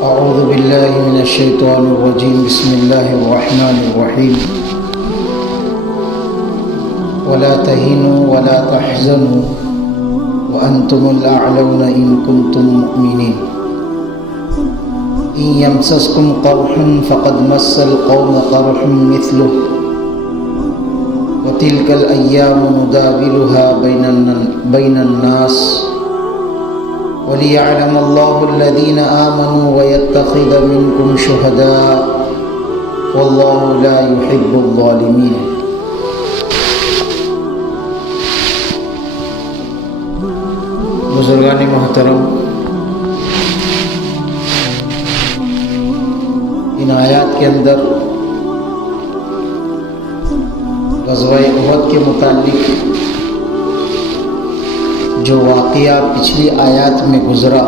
أعوذ بالله من الشيطان الرجيم. بسم الله الرحمن الرحيم. ولا تهنوا ولا تحزنوا وأنتم الأعلون إن كنتم مؤمنين. إن يمسسكم قرح فقد مس القوم قرح مثله وتلك الأيام نداولها بين الناس وَلِيَعْلَمَ اللَّهُ الَّذِينَ آمَنُوا وَيَتَّخِذَ مِنكُمْ شُهَدَاءَ وَاللَّهُ لَا يُحِبُّ الظَّالِمِينَ. بزرگان محترم، ان آیات کے اندر غزوہ احد کے متعلق جو واقعہ پچھلی آیات میں گزرا،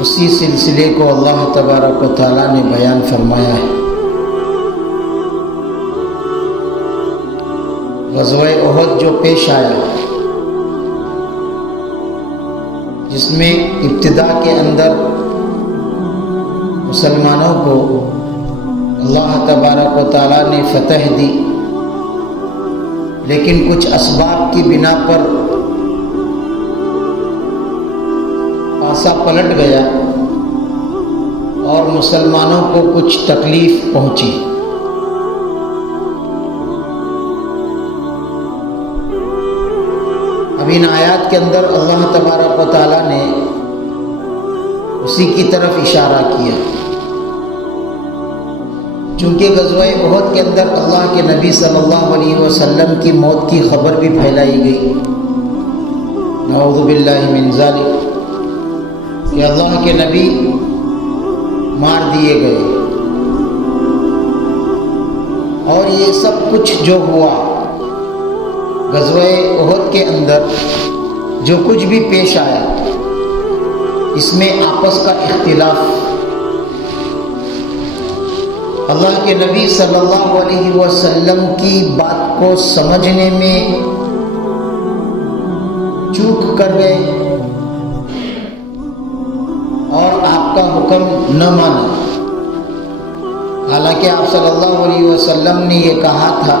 اسی سلسلے کو اللہ تبارک و تعالیٰ نے بیان فرمایا ہے. غزوہ احد جو پیش آیا، جس میں ابتدا کے اندر مسلمانوں کو اللہ تبارک و تعالیٰ نے فتح دی، لیکن کچھ اسباب کی بنا پر پاسا پلٹ گیا اور مسلمانوں کو کچھ تکلیف پہنچی. اب ان آیات کے اندر اللہ تبارک و تعالیٰ نے اسی کی طرف اشارہ کیا، چونکہ غزوہ احد کے اندر اللہ کے نبی صلی اللہ علیہ وسلم کی موت کی خبر بھی پھیلائی گئی. نعوذ باللہ من ذالک، کہ اللہ کے نبی مار دیے گئے. اور یہ سب کچھ جو ہوا غزوہ احد کے اندر، جو کچھ بھی پیش آیا، اس میں آپس کا اختلاف، اللہ کے نبی صلی اللہ علیہ وسلم کی بات کو سمجھنے میں چوک کر گئے اور آپ کا حکم نہ مانا. حالانکہ آپ صلی اللہ علیہ وسلم نے یہ کہا تھا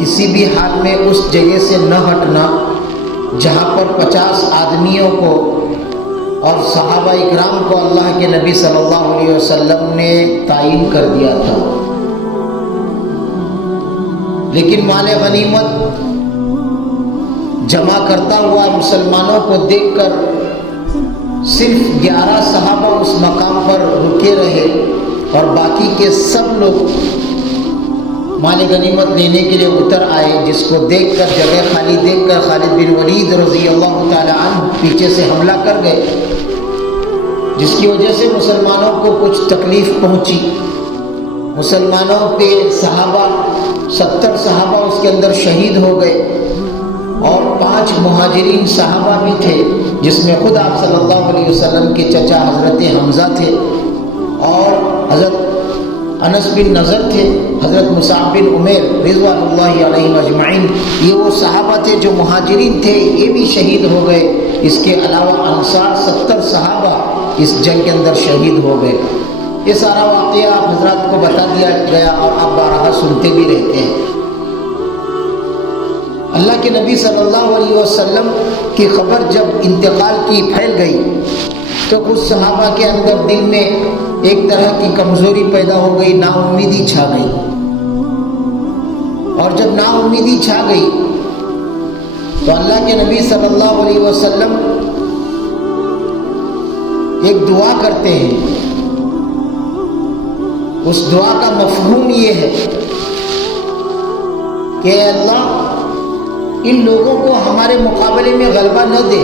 کسی بھی حال میں اس جگہ سے نہ ہٹنا جہاں پر 50 آدمیوں کو اور صحابہ اکرام کو اللہ کے نبی صلی اللہ علیہ وسلم نے تعین کر دیا تھا. لیکن مال غنیمت جمع کرتا ہوا مسلمانوں کو دیکھ کر صرف 11 صحابہ اس مقام پر رکے رہے اور باقی کے سب لوگ مال غنیمت لینے کے لیے اتر آئے، جس کو دیکھ کر، جگہ خالی دیکھ کر خالد بن ولید رضی اللہ تعالی عنہ پیچھے سے حملہ کر گئے، جس کی وجہ سے مسلمانوں کو کچھ تکلیف پہنچی. مسلمانوں کے صحابہ 70 صحابہ اس کے اندر شہید ہو گئے اور 5 مہاجرین صحابہ بھی تھے، جس میں خود آپ صلی اللہ علیہ وسلم کے چچا حضرت حمزہ تھے اور حضرت انس بن نضر تھے، حضرت مصعب بن عمیر رضوان اللہ علیہم اجمعین. یہ وہ صحابہ تھے جو مہاجرین تھے، یہ بھی شہید ہو گئے. اس کے علاوہ انصار 70 صحابہ اس جنگ کے اندر شہید ہو گئے. یہ سارا واقعہ آپ حضرات کو بتا دیا گیا اور آپ بارہا سنتے بھی رہتے ہیں. اللہ کے نبی صلی اللہ علیہ وسلم کی خبر جب انتقال کی پھیل گئی تو کچھ صحابہ کے اندر دل میں ایک طرح کی کمزوری پیدا ہو گئی، نا امیدی چھا گئی. اور جب نا امیدی چھا گئی تو اللہ کے نبی صلی اللہ علیہ وسلم ایک دعا کرتے ہیں. اس دعا کا مفہوم یہ ہے کہ اللہ ان لوگوں کو ہمارے مقابلے میں غلبہ نہ دے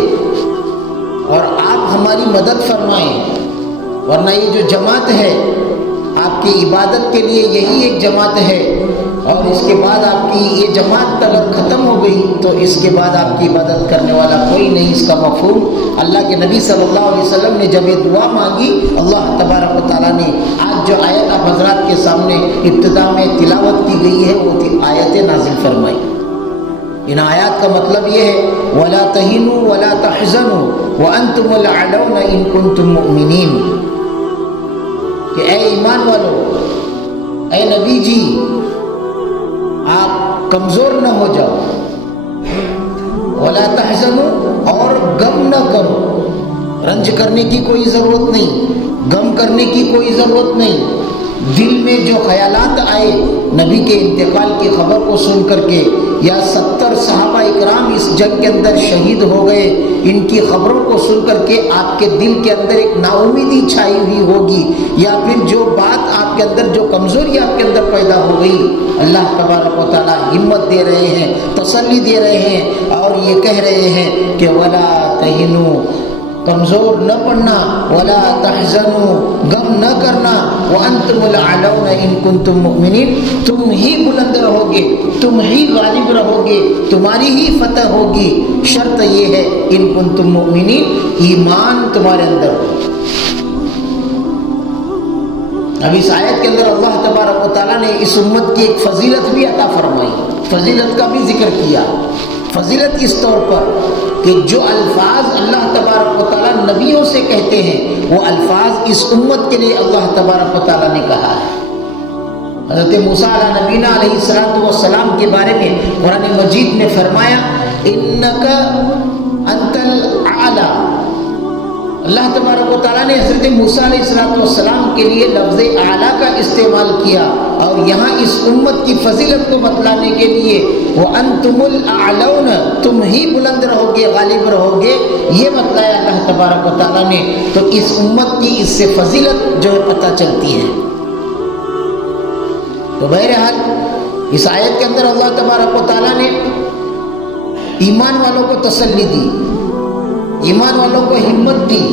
اور آپ ہماری مدد فرمائیں، ورنہ یہ جو جماعت ہے آپ کی عبادت کے لیے یہی ایک جماعت ہے، اور اس کے بعد آپ کی یہ جماعت اگر ختم ہو گئی تو اس کے بعد آپ کی عبادت کرنے والا کوئی نہیں. اس کا مفہوم اللہ کے نبی صلی اللہ علیہ وسلم نے جب یہ دعا مانگی، اللہ تبارک و تعالیٰ نے آج جو آیت آپ حضرات کے سامنے ابتدا میں تلاوت کی گئی ہے وہ آیت نازل فرمائی. ان آیات کا مطلب یہ ہے وَلَا تَهِنُوا وَلَا تَحْزَنُوا وَأَنْتُمُ الْأَعْلَوْنَ إِن كُنتُم مُؤْمِنِينَ کہ اے ایمان والو، اے نبی جی، آپ کمزور نہ ہو جاؤ، وَلَا تَحْزَنُوا اور غم نہ کرو، رنج کرنے کی کوئی ضرورت نہیں، غم کرنے کی کوئی ضرورت نہیں۔ دل میں جو خیالات آئے نبی کے انتقال کی خبر کو سن کر کے، یا 70 صحابہ اکرام اس جنگ کے اندر شہید ہو گئے، ان کی خبروں کو سن کر کے آپ کے دل کے اندر ایک نا امیدی چھائی ہوئی ہوگی، یا پھر جو بات آپ کے اندر، جو کمزوری آپ کے اندر پیدا ہو گئی، اللہ تبارک و تعالیٰ ہمت دے رہے ہیں، تسلی دے رہے ہیں، اور یہ کہہ رہے ہیں کہ وَلَا تَهِنُوا، کمزور نہ پڑنا، وَلَا تَحْزَنُوا، غم نہ کرنا، وَأَنْتُمُ الْأَعْلَوْنَ إِن كُنتُم مُؤْمِنِينَ، تم ہی بلند رہو گے، تم ہی غالب رہو گے، تمہاری ہی فتح ہوگی، شرط یہ ہے ان کنتم مؤمنین، ایمان تمہارے اندر ہو۔ اب اس آیت کے اندر اللہ تبارک و تعالیٰ نے اس امت کی ایک فضیلت بھی عطا فرمائی، فضیلت کا بھی ذکر کیا۔ فضیلت اس طور پر کہ جو الفاظ اللہ تبارک و تعالیٰ نبیوں سے کہتے ہیں، وہ الفاظ اس امت کے لیے اللہ تبارک و تعالیٰ نے کہا ہے۔ حضرت موسیٰ علیہ نبینا علیہ السلام کے بارے میں قرآن مجید نے فرمایا اِنَّكَ أَنْتَ الْأَعْلَى۔ اللہ تبارک و تعالیٰ نے حضرت موسیٰ علیہ السلام کے لیے لفظ اعلیٰ کا استعمال کیا، اور یہاں اس امت کی فضیلت کو بتلانے کے لیے وَأَنْتُمُ الْأَعْلَوْنَ، تم ہی بلند رہو گے، غالب رہو گے، یہ بتلایا اللہ تبارک و تعالیٰ نے۔ تو اس امت کی اس سے فضیلت جو ہے پتہ چلتی ہے۔ تو بہرحال اس آیت کے اندر اللہ تبارک و تعالیٰ نے ایمان والوں کو تسلی دی، ایمان والوں کو ہمت دی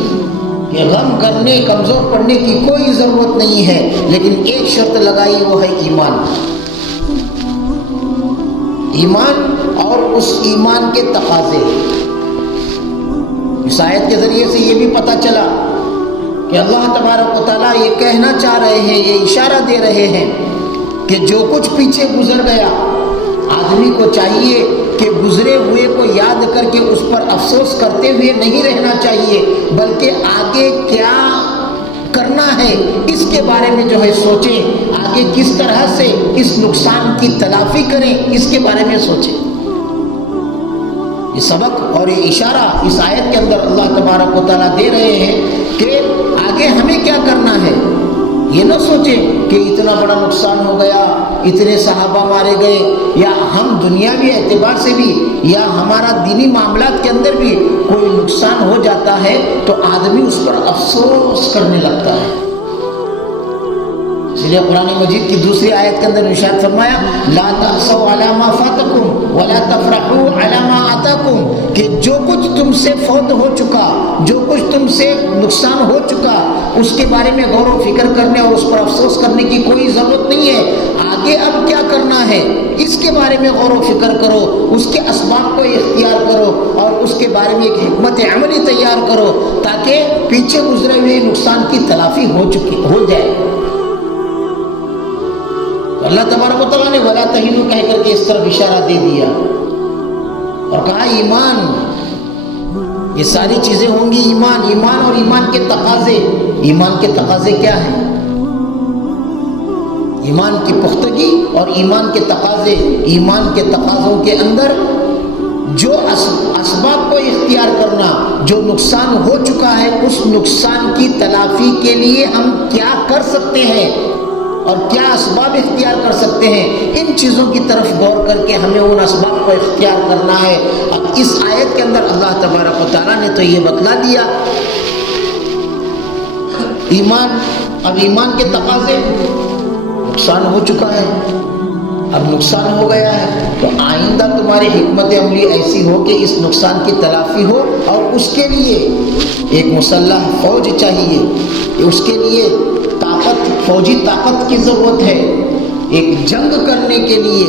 کہ غم کرنے، کمزور پڑنے کی کوئی ضرورت نہیں ہے، لیکن ایک شرط لگائی، وہ ہے ایمان۔ ایمان اور اس ایمان کے تقاضے۔ اس آیت کے ذریعے سے یہ بھی پتہ چلا کہ اللہ تبارک و تعالیٰ یہ کہنا چاہ رہے ہیں، یہ اشارہ دے رہے ہیں کہ جو کچھ پیچھے گزر گیا، آدمی کو چاہیے کہ گزرے ہوئے کو یاد کر کے اس پر افسوس کرتے ہوئے نہیں رہنا چاہیے، بلکہ آگے کیا کرنا ہے اس کے بارے میں جو ہے سوچیں، آگے کس طرح سے اس نقصان کی تلافی کریں اس کے بارے میں سوچیں۔ یہ سبق اور یہ اشارہ اس آیت کے اندر اللہ تبارک و تعالیٰ دے رہے ہیں کہ آگے ہمیں کیا کرنا ہے۔ یہ نہ سوچیں کہ اتنا بڑا نقصان ہو گیا، اتنے صحابہ مارے گئے، یا ہم دنیاوی اعتبار سے بھی یا ہمارا دینی معاملات کے اندر بھی کوئی نقصان ہو جاتا ہے تو آدمی اس پر افسوس کرنے لگتا ہے۔ اس لیے قرآن مجید کی دوسری آیت کے اندر ارشاد فرمایا لا تأسوا علی ما فاتکم ولا تفرحوا علی ما آتاکم، کہ جو کچھ تم سے فوت ہو چکا، جو کچھ تم سے نقصان ہو چکا، اس کے بارے میں غور و فکر کرنے اور اس پر افسوس کرنے کی کوئی ضرورت نہیں ہے۔ آگے اب کیا کرنا ہے اس کے بارے میں غور و فکر کرو، اس کے اسباب کو اختیار کرو اور اس کے بارے میں ایک حکمت عملی تیار کرو تاکہ پیچھے گزرے ہوئے نقصان کی تلافی ہو جائے۔ اللہ تبارک و تعالیٰ نے ولا تہینوا کہہ کر کے اس طرف اشارہ دے دیا اور کہا ایمان، یہ ساری چیزیں ہوں گی ایمان، ایمان اور ایمان کے تقاضے۔ ایمان کے تقاضے کیا ہیں؟ ایمان کی پختگی اور ایمان کے تقاضے۔ ایمان کے تقاضوں کے اندر جو اسباب کو اختیار کرنا، جو نقصان ہو چکا ہے اس نقصان کی تلافی کے لیے ہم کیا کر سکتے ہیں اور کیا اسباب اختیار کر سکتے ہیں، ان چیزوں کی طرف غور کر کے ہمیں ان اسباب کو اختیار کرنا ہے۔ اب اس آیت کے اندر اللہ تبارک و تعالیٰ نے تو یہ بتلا دیا ایمان، اب ایمان کے تقاضے، نقصان ہو چکا ہے، اب نقصان ہو گیا ہے تو آئندہ تمہاری حکمت عملی ایسی ہو کہ اس نقصان کی تلافی ہو، اور اس کے لیے ایک مسلح فوج چاہیے، اس کے لیے فوجی طاقت کی ضرورت ہے، ایک جنگ کرنے کے لیے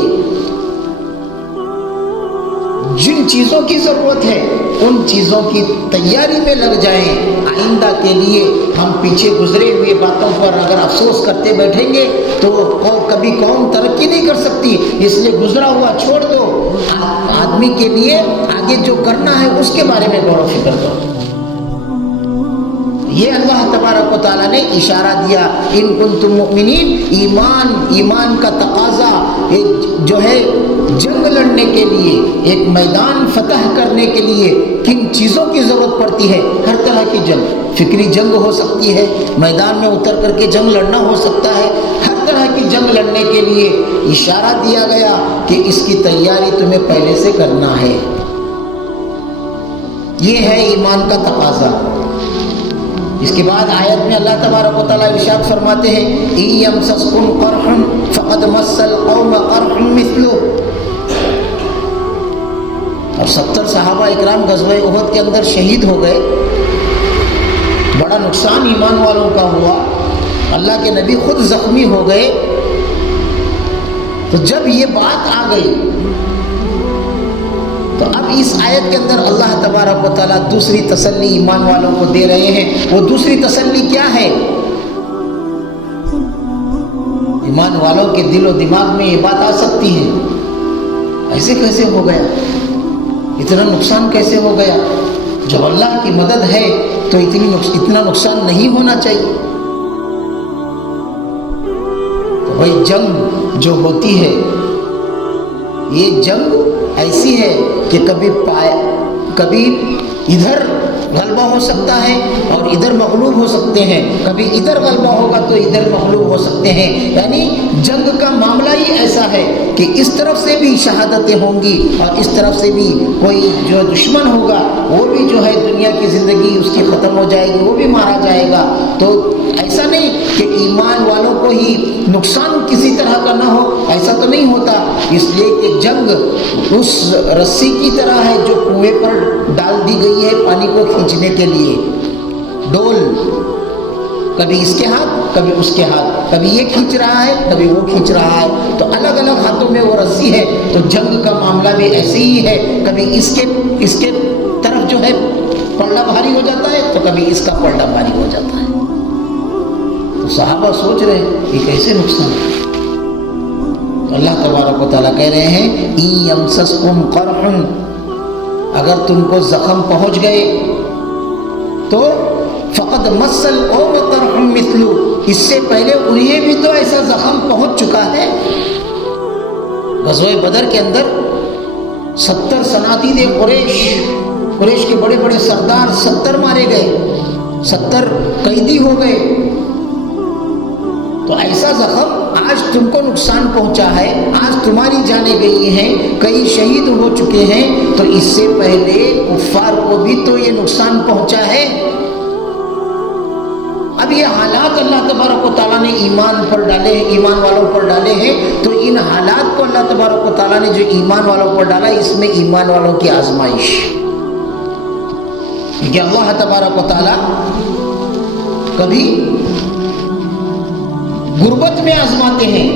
جن چیزوں کی ضرورت ہے ان چیزوں کی تیاری میں لگ جائیں. آئندہ کے لیے ہم پیچھے گزرے ہوئے باتوں پر اگر افسوس کرتے بیٹھیں گے تو کبھی قوم ترقی نہیں کر سکتی. اس لیے گزرا ہوا چھوڑ دو. آدمی کے لیے آگے جو کرنا ہے اس کے بارے میں غور و فکر کرو. یہ اللہ تبارک و تعالیٰ نے اشارہ دیا ان کنتم مؤمنین. ایمان کا تقاضا جو ہے جنگ لڑنے کے لیے, ایک میدان فتح کرنے کے لیے کن چیزوں کی ضرورت پڑتی ہے؟ ہر طرح کی جنگ, فکری جنگ ہو سکتی ہے, میدان میں اتر کر کے جنگ لڑنا ہو سکتا ہے. ہر طرح کی جنگ لڑنے کے لیے اشارہ دیا گیا کہ اس کی تیاری تمہیں پہلے سے کرنا ہے. یہ ہے ایمان کا تقاضا. اس کے بعد آیت میں اللہ تبارک و تعالیٰ ارشاد فرماتے ہیں إِن يَمْسَسْكُمْ قَرْحٌ فَقَدْ مَسَّ الْقَوْمَ قَرْحٌ مِثْلُهُ. اور 70 صحابہ اکرام غزوہ احد کے اندر شہید ہو گئے. بڑا نقصان ایمان والوں کا ہوا. اللہ کے نبی خود زخمی ہو گئے. تو جب یہ بات آ گئی تو اب اس آیت کے اندر اللہ تبارک و تعالیٰ دوسری تسلی ایمان والوں کو دے رہے ہیں. وہ دوسری تسلی کیا ہے؟ ایمان والوں کے دل و دماغ میں یہ بات آ سکتی ہے ایسے کیسے ہو گیا, اتنا نقصان کیسے ہو گیا؟ جب اللہ کی مدد ہے تو اتنا نقصان نہیں ہونا چاہیے. تو بھائی جنگ جو ہوتی ہے یہ جنگ ایسی ہے کہ کبھی ادھر غلبہ ہو سکتا ہے اور ادھر مغلوب ہو سکتے ہیں, کبھی ادھر غلبہ ہوگا تو ادھر مغلوب ہو سکتے ہیں. یعنی جنگ کا معاملہ ہی ایسا ہے کہ اس طرف سے بھی شہادتیں ہوں گی اور اس طرف سے بھی کوئی جو دشمن ہوگا وہ بھی جو ہے دنیا کی زندگی اس کی ختم ہو جائے گی, وہ بھی مارا جائے گا. تو ایسا نہیں کہ ایمان والوں کو ہی نقصان کسی طرح کا نہ ہو, ایسا تو نہیں ہوتا. اس لیے کہ جنگ اس رسی کی طرح ہے جو کنویں پر ڈال دی گئی ہے پانی کو کھینچنے کے لیے. ڈول کبھی اس کے ہاتھ کبھی اس کے ہاتھ, کبھی یہ کھینچ رہا ہے کبھی وہ کھینچ رہا ہے, تو الگ الگ ہاتھوں میں وہ رسی ہے. تو جنگ کا معاملہ بھی ایسے ہی ہے, کبھی اس کے طرف جو ہے پلڑا بھاری ہو جاتا ہے تو کبھی اس کا پلڑا بھاری ہو جاتا ہے. تو صحابہ سوچ رہے یہ کیسے نقصان ہے؟ تو اللہ تبارک و تعالیٰ کہہ رہے ہیں إِن يَمْسَسْكُمْ قَرْحٌ, اگر تم کو زخم پہنچ گئے تو فقد مَسَّ الْقَوْمَ قَرْحٌ مِثْلُهُ, اس سے پہلے انہیں بھی تو ایسا زخم پہنچ چکا ہے. غزوہ بدر کے اندر 70 صنادید قریش کے بڑے بڑے سردار 70 مارے گئے, 70 قیدی ہو گئے. تو ایسا زخم آج تم کو نقصان پہنچا ہے, آج تمہاری جانیں گئی ہیں, کئی شہید ہو چکے ہیں. تو اس سے پہلے کفار کو بھی تو یہ نقصان پہنچا ہے. اب یہ حالات اللہ تبارک و تعالیٰ نے ایمان پر ڈالے ہیں, ایمان والوں پر ڈالے ہیں. تو ان حالات کو اللہ تبارک و تعالیٰ نے جو ایمان والوں پر ڈالا, اس میں ایمان والوں کی آزمائش, کیونکہ اللہ تبارک و تعالیٰ کبھی غربت میں آزماتے ہیں.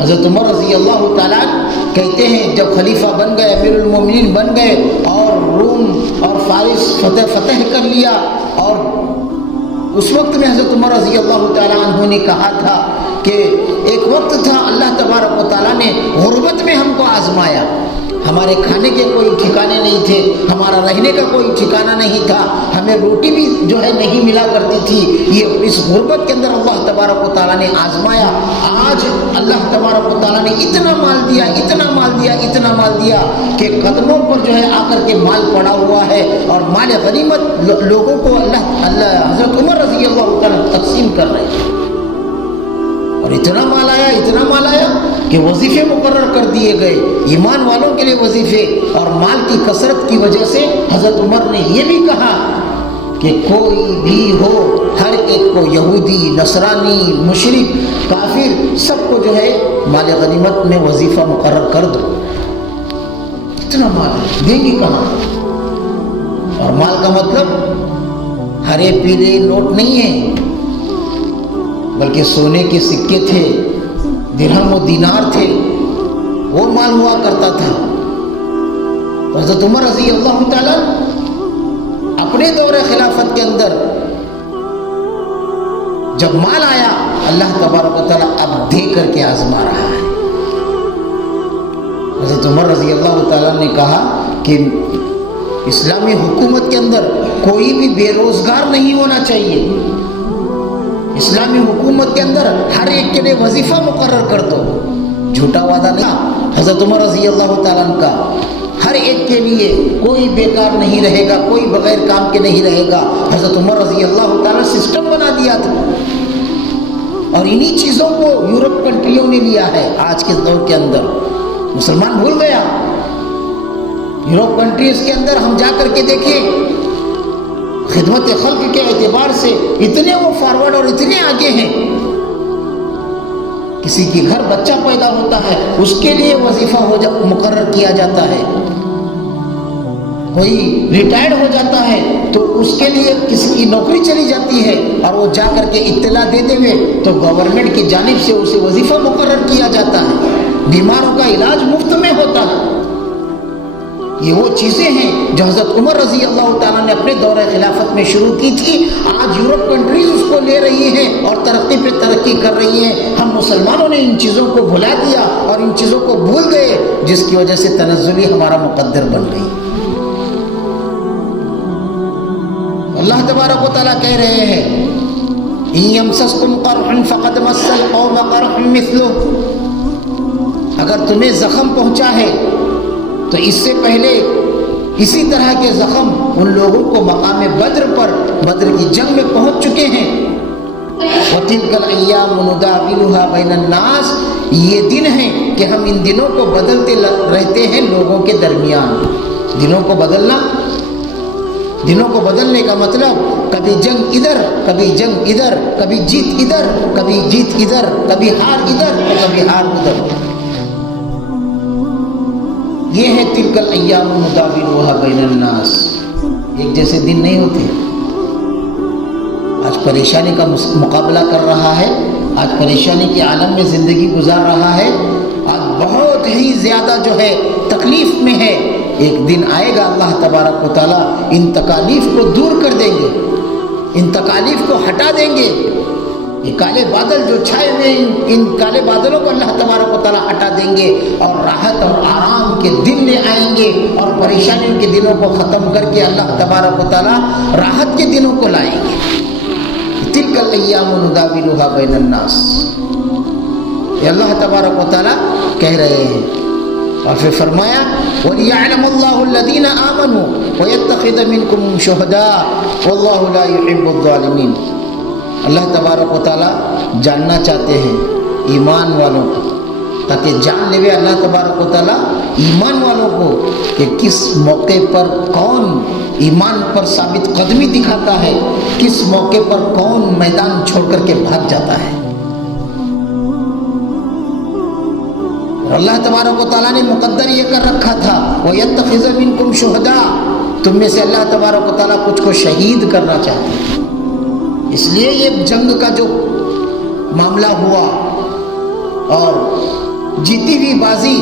حضرت عمر رضی اللہ تعالیٰ کہتے ہیں جب خلیفہ بن گئے, امیر المومنین بن گئے اور روم اور فارس فتح کر لیا, اور اس وقت میں حضرت عمر رضی اللہ تعالیٰ عنہ نے کہا تھا کہ ایک وقت تھا اللہ تبارک و تعالیٰ نے غربت میں ہم کو آزمایا. ہمارے کھانے کے کوئی ٹھکانے نہیں تھے, ہمارا رہنے کا کوئی ٹھکانہ نہیں تھا, ہمیں روٹی بھی جو ہے نہیں ملا کرتی تھی. یہ اس غربت کے اندر اللہ تبارک و تعالیٰ نے آزمایا. آج اللہ تبارک و تعالیٰ نے اتنا مال دیا, اتنا مال دیا, اتنا مال دیا کہ قدموں پر جو ہے آ کر کے مال پڑا ہوا ہے, اور مال غنیمت لوگوں کو اللہ حضرت عمر رضی اللہ تعالیٰ تقسیم کر رہے ہیں. اور اتنا مال آیا کہ وظیفے مقرر کر دیے گئے ایمان والوں کے لیے وظیفے. اور مال کی کثرت کی وجہ سے حضرت عمر نے یہ بھی کہا کہ کوئی بھی ہو, ہر ایک کو, یہودی, نصرانی, مشرک, کافر, سب کو جو ہے مال غنیمت میں وظیفہ مقرر کر دو. اتنا مال دیں گے کہاں؟ اور مال کا مطلب ہرے پیلے نوٹ نہیں ہے, بلکہ سونے کے سکے تھے, درہم و دینار تھے, وہ مال ہوا کرتا تھا. تو حضرت عمر رضی اللہ تعالیٰ اپنے دور خلافت کے اندر جب مال آیا، اللہ تبارک و تعالیٰ اب دے کر کے آزما رہا ہے۔ حضرت عمر رضی اللہ تعالیٰ نے کہا کہ اسلامی حکومت کے اندر کوئی بھی بے روزگار نہیں ہونا چاہیے، اسلامی حکومت کے اندر ہر ایک کے لیے وظیفہ مقرر کر دو۔ جھوٹا وعدہ نہیں، حضرت عمر رضی اللہ تعالیٰ کا ہر ایک کے لیے کوئی بیکار نہیں رہے گا، کوئی بغیر کام کے نہیں رہے گا۔ حضرت عمر رضی اللہ تعالیٰ سسٹم بنا دیا تھا، اور انہی چیزوں کو یورپ کنٹریوں نے لیا ہے۔ آج کے دور کے اندر مسلمان بھول گیا۔ یورپ کنٹریز کے اندر ہم جا کر کے دیکھیں، خدمت خلق کے اعتبار سے اتنے وہ فارورڈ اور اتنے آگے ہیں۔ کسی کے گھر بچہ پیدا ہوتا ہے، اس کے لیے وظیفہ مقرر کیا جاتا ہے۔ کوئی ریٹائرڈ ہو جاتا ہے تو اس کے لیے کسی کی نوکری چلی جاتی ہے، اور وہ جا کر کے اطلاع دیتے ہوئے تو گورنمنٹ کی جانب سے اسے وظیفہ مقرر کیا جاتا ہے۔ بیماروں کا علاج مفت میں ہوتا ہے۔ یہ وہ چیزیں ہیں جو حضرت عمر رضی اللہ تعالیٰ نے اپنے دور خلافت میں شروع کی تھی۔ آج یورپ کنٹریز اس کو لے رہی ہیں اور ترقی پہ ترقی کر رہی ہیں۔ ہم مسلمانوں نے ان چیزوں کو بھلا دیا اور ان چیزوں کو بھول گئے، جس کی وجہ سے تنزلی ہمارا مقدر بن گئی۔ اللہ تبارک و تعالیٰ کہہ رہے ہیں إِن يَمْسَسْكُمْ قَرْحٌ فَقَدْ مَسَّ الْقَوْمَ قَرْحٌ مِثْلُهُ، اگر تمہیں زخم پہنچا ہے تو اس سے پہلے اسی طرح کے زخم ان لوگوں کو مقام بدر پر، بدر کی جنگ میں پہنچ چکے ہیں۔ وَتِلْكَ الْأَيَّامُ نُدَاوِلُهَا بَيْنَ النَّاسِ، یہ دن ہیں کہ ہم ان دنوں کو بدلتے رہتے ہیں لوگوں کے درمیان۔ دنوں کو بدلنا، دنوں کو بدلنے کا مطلب کبھی جنگ ادھر، کبھی جنگ ادھر، کبھی جیت ادھر، کبھی جیت ادھر، کبھی ہار ادھر تو کبھی ہار ادھر۔ یہ ہے تلک الایام نداولها بین الناس، ایک جیسے دن نہیں ہوتے۔ آج پریشانی کا مقابلہ کر رہا ہے، آج پریشانی کے عالم میں زندگی گزار رہا ہے، آج بہت ہی زیادہ جو ہے تکلیف میں ہے۔ ایک دن آئے گا اللہ تبارک و تعالیٰ ان تکالیف کو دور کر دیں گے، ان تکالیف کو ہٹا دیں گے۔ یہ کالے بادل جو چھائے ہوئے، ان کالے بادلوں کو اللہ تبارک و تعالیٰ ہٹا دیں گے، اور راحت اور آرام کے دن لے آئیں گے، اور پریشانیوں کے دنوں کو ختم کر کے اللہ تبارک و تعالیٰ راحت کے دنوں کو لائیں گے۔ تلک الایام نداولها بین الناس، یہ اللہ تبارک و تعالیٰ کہہ رہے ہیں۔ اور پھر فرمایا وَلِيَعْلَمَ اللَّهُ الَّذِينَ آمَنُوا وَيَتَّخِذَ مِنكُمْ شُهَدَاءَ وَاللَّهُ لَا يُحِبُّ الظَّالِمِينَ۔ اللہ تبارک و تعالیٰ جاننا چاہتے ہیں ایمان والوں کو، تاکہ جان لے اللہ تبارک و تعالیٰ ایمان والوں کو کہ کس موقع پر کون ایمان پر ثابت قدمی دکھاتا ہے، کس موقع پر کون میدان چھوڑ کر کے بھاگ جاتا ہے۔ اور اللہ تبارک و تعالیٰ نے مقدر یہ کر رکھا تھا وَيَتَّخِذَ مِنكُمْ شُهَدَاءَ، تم میں سے اللہ تبارک و تعالیٰ کچھ کو شہید کرنا چاہتے ہیں۔ اس لیے یہ جنگ کا جو معاملہ ہوا اور جیتی ہوئی بازی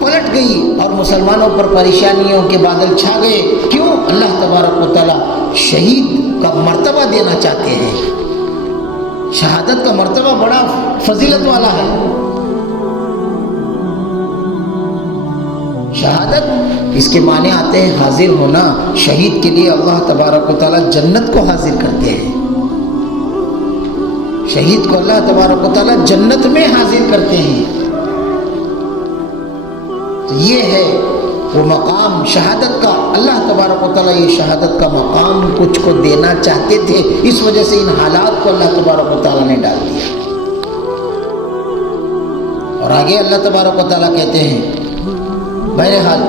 پلٹ گئی اور مسلمانوں پر پریشانیوں کے بادل چھا گئے، کیوں؟ اللہ تبارک و تعالیٰ شہید کا مرتبہ دینا چاہتے ہیں۔ شہادت کا مرتبہ بڑا فضیلت والا ہے۔ شہادت اس کے معنی آتے ہیں حاضر ہونا۔ شہید کے لیے اللہ تبارک و تعالیٰ جنت کو حاضر کرتے ہیں، شہید کو اللہ تبارک و تعالیٰ جنت میں حاضر کرتے ہیں۔ تو یہ ہے وہ مقام شہادت کا۔ اللہ تبارک و تعالیٰ یہ شہادت کا مقام کچھ کو دینا چاہتے تھے، اس وجہ سے ان حالات کو اللہ تبارک و تعالیٰ نے ڈال دیا۔ اور آگے اللہ تبارک و تعالیٰ کہتے ہیں بہرحال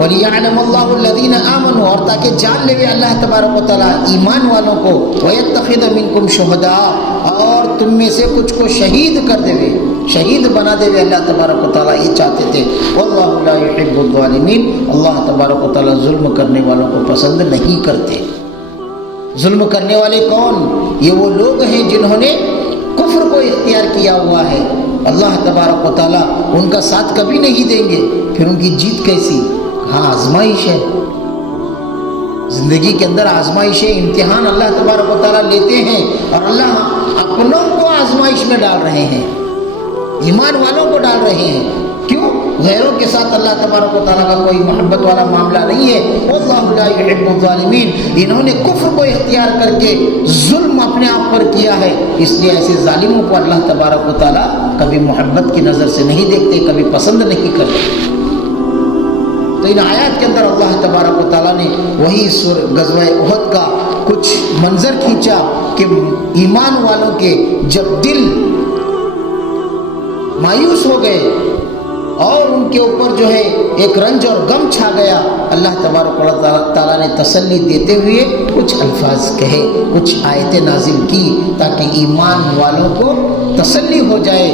وَلِيَعْلَمَ اللَّهُ الَّذِينَ آمَنُوا، اور تاکہ جان لے اللہ تبارک و تعالیٰ ایمان والوں کو، وَيَتَّخِذَ مِنكُمْ شُهَدَاءَ، اور تم میں سے کچھ کو شہید کر دے، شہید بنا دے اللہ تبارک و تعالیٰ یہ چاہتے تھے۔ وَاللَّهُ لَا يُحِبُّ الظَّالِمِينَ، اللہ تبارک و تعالیٰ ظلم کرنے والوں کو پسند نہیں کرتے۔ ظلم کرنے والے کون؟ یہ وہ لوگ ہیں جنہوں نے کفر کو اختیار کیا ہوا ہے۔ اللہ تبارک و تعالیٰ ان کا ساتھ کبھی نہیں دیں گے، پھر ان کی جیت کیسی؟ ہاں آزمائش ہے، زندگی کے اندر آزمائش ہے، امتحان اللہ تبارک و تعالیٰ لیتے ہیں، اور اللہ اپنوں کو آزمائش میں ڈال رہے ہیں، ایمان والوں کو ڈال رہے ہیں۔ کیوں؟ غیروں کے ساتھ اللہ تبارک و تعالیٰ کا کوئی محبت والا معاملہ نہیں ہے۔ واللہ لا يحب الظالمین، انہوں نے کفر کو اختیار کر کے ظلم اپنے آپ پر کیا ہے، اس لیے ایسے ظالموں کو اللہ تبارک و تعالیٰ کبھی محبت کی نظر سے نہیں دیکھتے، کبھی پسند نہیں کرتے۔ تو ان آیات کے اندر اللہ تبارک و تعالیٰ نے وہی غزوہ احد کا کچھ منظر کھینچا کہ ایمان والوں کے جب دل مایوس ہو گئے اور ان کے اوپر جو ہے ایک رنج اور غم چھا گیا، اللہ تبارک و تعالیٰ نے تسلی دیتے ہوئے کچھ الفاظ کہے، کچھ آیتیں نازل کی تاکہ ایمان والوں کو تسلی ہو جائے۔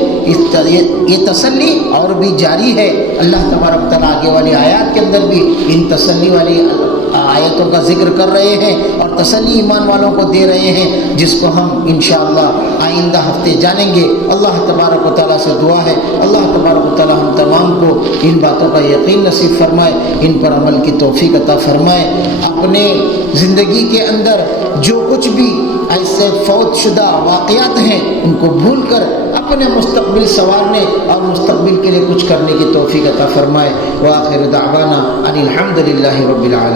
یہ تسلی اور بھی جاری ہے، اللہ تبارک و تعالیٰ آگے والی آیات کے اندر بھی ان تسلی والی آیتوں کا ذکر کر رہے ہیں اور تسلی ایمان والوں کو دے رہے ہیں، جس کو ہم انشاءاللہ آئندہ ہفتے جانیں گے۔ اللہ تبارک و تعالیٰ سے دعا ہے اللہ تبارک و تعالیٰ ہم تمام کو ان باتوں کا یقین نصیب فرمائے، ان پر عمل کی توفیق عطا فرمائے۔ اپنے زندگی کے اندر جو کچھ بھی ایسے فوت شدہ واقعات ہیں ان کو بھول کر اپنے مستقبل سنوارنے اور مستقبل کے لیے کچھ کرنے کی توفیق عطا فرمائے۔ وآخر دعوانا ان الحمد للہ رب العالمین۔